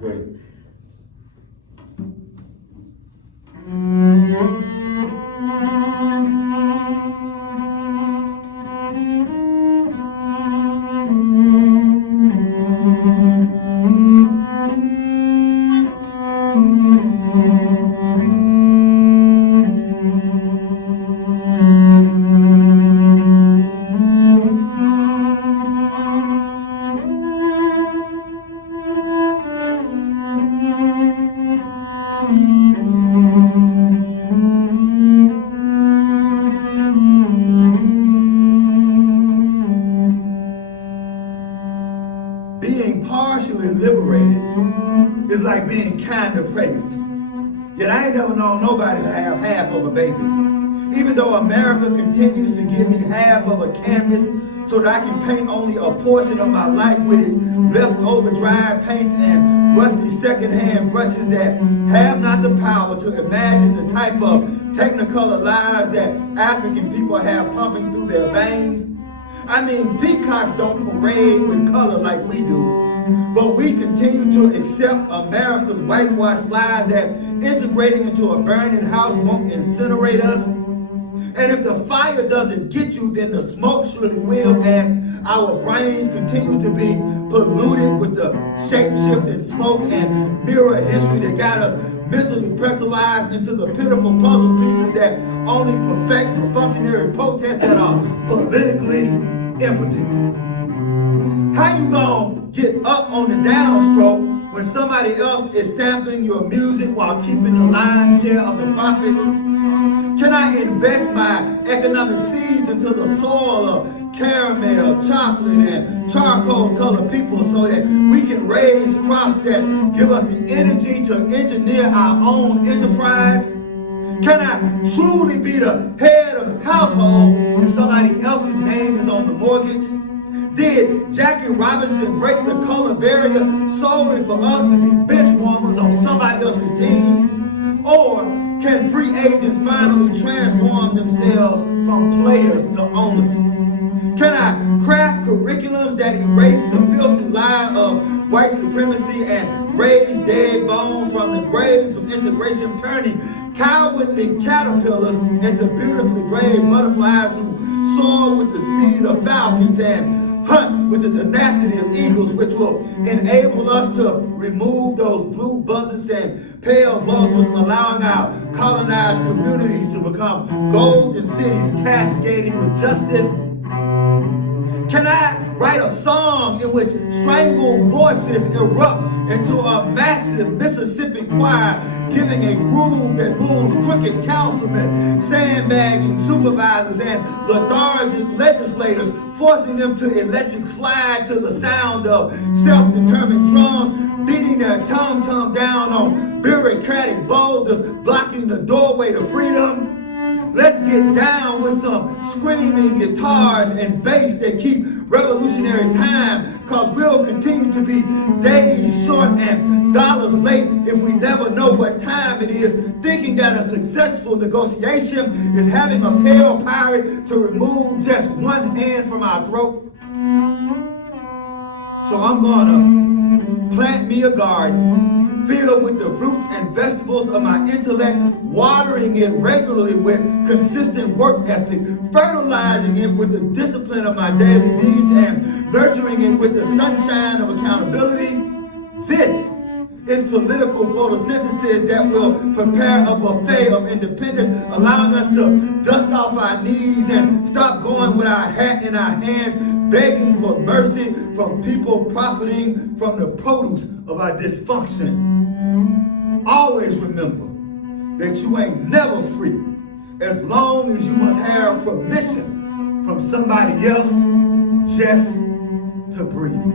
Great. Being partially liberated is like being kind of pregnant. Yet I ain't never known nobody to have half of a baby. Even though America continues to give me half of a canvas so that I can paint only a portion of my life with its leftover dry paints and rusty secondhand brushes that have not the power to imagine the type of technicolor lives that African people have pumping through their veins. I mean, peacocks don't parade with color like we do. But we continue to accept America's whitewashed lie that integrating into a burning house won't incinerate us. And if the fire doesn't get you, then the smoke surely will, as our brains continue to be polluted with the shape-shifting smoke and mirror history that got us mentally pressurized into the pitiful puzzle pieces that only perfect functionary protests that are politically impotent. How you gonna get up on the downstroke when somebody else is sampling your music while keeping the lion's share of the profits? Can I invest my economic seeds into the soil of caramel, chocolate, and charcoal colored people so that we can raise crops that give us the energy to engineer our own enterprise? Can I truly be the head of the household if somebody else's name is on the mortgage? Did Jackie Robinson break the color barrier solely for us to be bench warmers on somebody else's team? Or can free agents finally transform themselves from players to owners? Can I craft curriculums that erase the filthy lie of white supremacy and raise dead bones from the graves of integration, turning cowardly caterpillars into beautifully brave butterflies who soar with the speed of falcons and hunt with the tenacity of eagles, which will enable us to remove those blue buzzards and pale vultures, allowing our colonized communities to become golden cities cascading with justice? Can I write a song in which strangled voices erupt into a massive Mississippi choir, giving a groove that moves crooked councilmen, sandbagging supervisors, and lethargic legislators, forcing them to electric slide to the sound of self-determined drums, beating their tum-tum down on bureaucratic boulders, blocking the doorway to freedom? Let's get down with some screaming guitars and bass that keep revolutionary time, cause we'll continue to be days short and dollars late if we never know what time it is, thinking that a successful negotiation is having a pale pirate to remove just one hand from our throat. So I'm gonna plant me a garden filled with the fruits and vegetables of my intellect, watering it regularly with consistent work ethic, fertilizing it with the discipline of my daily deeds, and nurturing it with the sunshine of accountability. This is political photosynthesis that will prepare a buffet of independence, allowing us to dust off our knees and stop going with our hat in our hands, begging for mercy from people profiting from the produce of our dysfunction. Always remember that you ain't never free as long as you must have permission from somebody else just to breathe.